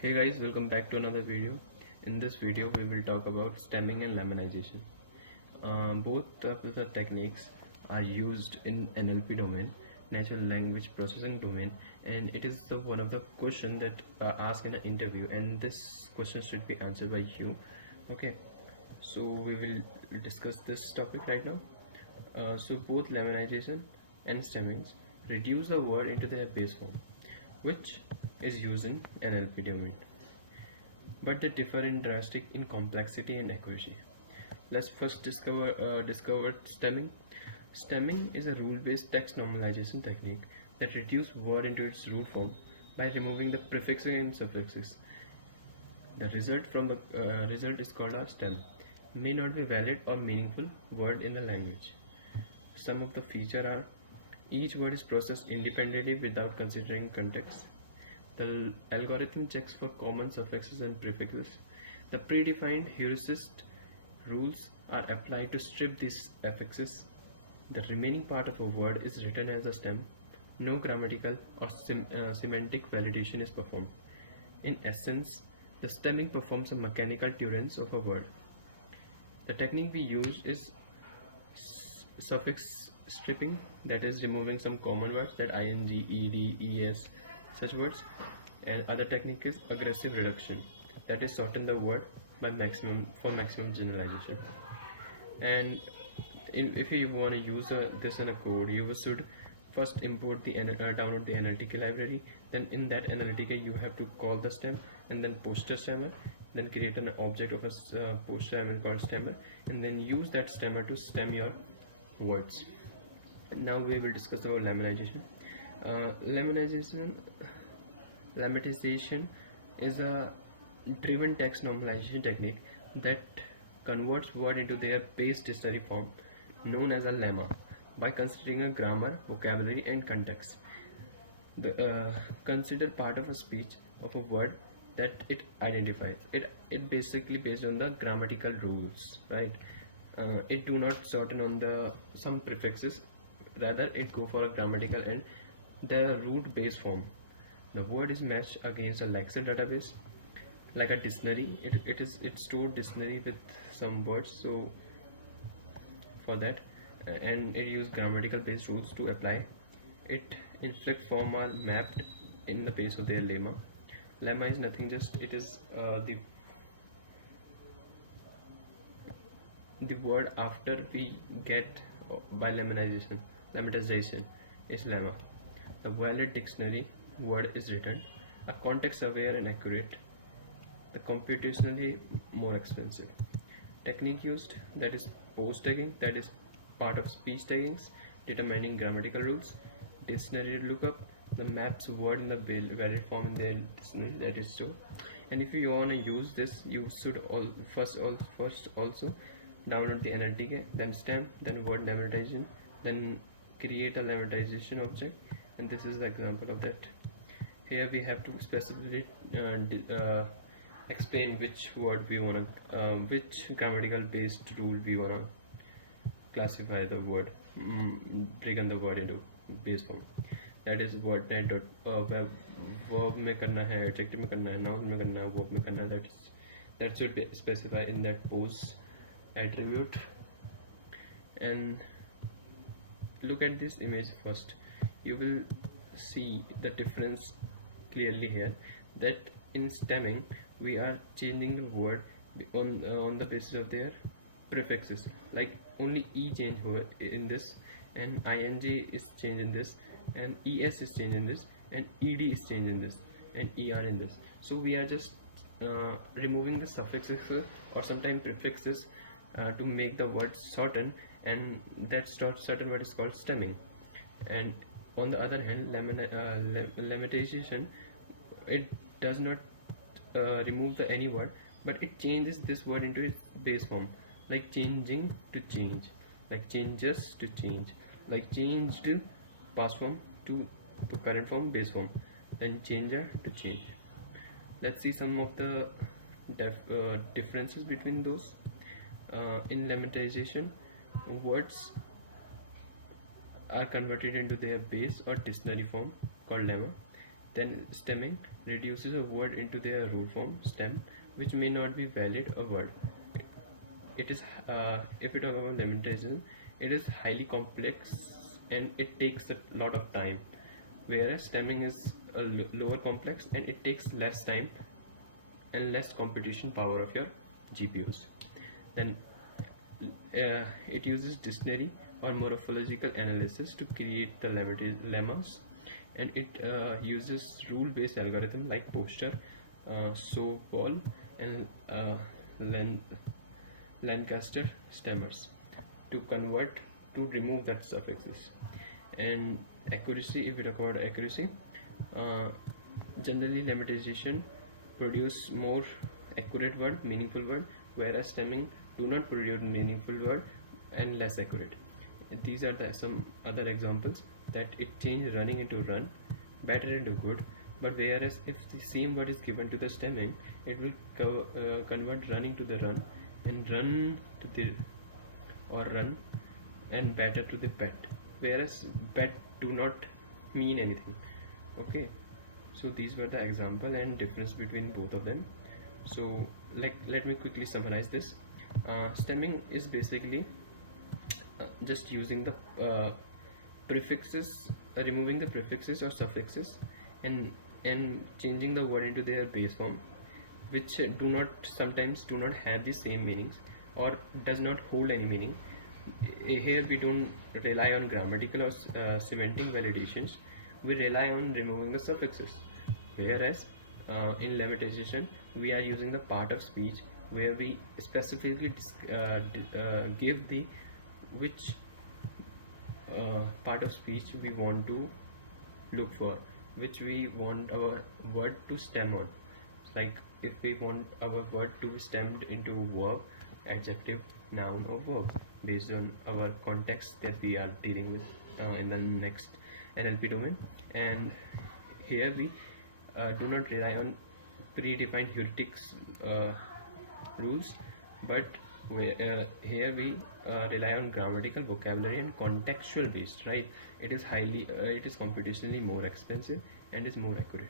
Hey guys, welcome back to another video. In this video we will talk about stemming and lemmatization. Both of the techniques are used in NLP domain, natural language processing domain, and it is one of the question that asked in an interview, and this question should be answered by you. Okay, so we will discuss this topic right now. So both lemmatization and stemmings reduce the word into their base form, which is used in NLP domain, but they differ in drastic in complexity and accuracy. Let's first discover stemming. Stemming is a rule-based text normalization technique that reduces word into its root form by removing the prefixes and suffixes. The result is called a stem. May not be valid or meaningful word in the language. Some of the features are: each word is processed independently without considering context. The algorithm checks for common suffixes and prefixes. The predefined heuristic rules are applied to strip these affixes. The remaining part of a word is written as a stem. No grammatical or semantic validation is performed. In essence, the stemming performs a mechanical tolerance of a word. The technique we use is suffix stripping, that is removing some common words, that ing, ed, es, such words. And other technique is aggressive reduction, that is shorten the word by maximum generalization. And if you want to use this in a code, you should first import download the NLTK library. Then in that NLTK you have to call the stem and then poster stemmer, then create an object of a poster element called stemmer, and then use that stemmer to stem your words. Now we will discuss about lemmatization. Lemmatization is a driven text normalization technique that converts word into their base dictionary form, known as a lemma, by considering a grammar, vocabulary, and context. The consider part of a speech of a word that it identifies. It basically based on the grammatical rules, right? It do not shorten on the some prefixes. Rather, it go for a grammatical and the root base form. The word is matched against a lexical database, like a dictionary. It stored dictionary with some words. So for that, and it use grammatical based rules to apply it. Inflect form are mapped in the base of their lemma. Lemma is nothing, just it is the word after we get by lemmatization is lemma. The valid dictionary word is written. A context aware and accurate. The computationally more expensive. Technique used, that is post tagging, that is part of speech taggings, determining grammatical rules. Dictionary lookup, the maps word in the valid form in their dictionary, that is so. And if you want to use this, you should first also download the NLTK, then stem, then word lemmatization, then create a lemmatization object, and this is the example of that. Here we have to specifically explain which word we want to, which grammatical based rule we want to classify the word, break the word into base form. That is word net dot verb में करना है, adjective में करना है, noun में करना है, verb में करना है. That should be specified in that pose attribute. And look at this image first. You will see the difference clearly here, that in stemming we are changing the word on the basis of their prefixes, like only e change in this, and ing is changed in this, and es is changed in this, and ed is changed in this, and er in this. So we are just removing the suffixes or sometimes prefixes to make the word shorten, and that certain word is called stemming. And on the other hand, lemmatization, it does not remove any word, but it changes this word into its base form, like changing to change, like changes to change, like changed past form to current form base form, then changer to change. Let's see some of the differences between those. In lemmatization, words are converted into their base or dictionary form called lemma. Then stemming reduces a word into their root form stem, which may not be valid a word. It is if we talk about lemmatization, it is highly complex and it takes a lot of time, whereas stemming is a lower complex and it takes less time and less computation power of your GPUs. Then it uses dictionary or morphological analysis to create the lemmas, and it uses rule-based algorithm like Poster, Sovol, and Lancaster stemmers to convert to remove that suffixes. And accuracy, if we talk about accuracy, generally lemmatization produce more accurate word, meaningful word, whereas stemming do not produce meaningful word and less accurate. These are some other examples that it change running into run, better into good. But whereas if the same word is given to the stemming, it will convert running to the run, and run to the or run, and better to the bet. Whereas bet do not mean anything. Okay, so these were the example and difference between both of them. So let me quickly summarize this. Stemming is basically just using the prefixes, removing the prefixes or suffixes, and changing the word into their base form, which sometimes do not have the same meanings or does not hold any meaning. Here we don't rely on grammatical or semantic validations. We rely on removing the suffixes. Whereas in lemmatization, we are using the part of speech where we specifically give the which part of speech we want to look for, which we want our word to stem on. Like if we want our word to be stemmed into verb, adjective, noun or verb based on our context that we are dealing with in the next NLP domain. And here we do not rely on predefined heuristics rules, but here we rely on grammatical, vocabulary and contextual based, right? It is computationally more expensive and is more accurate.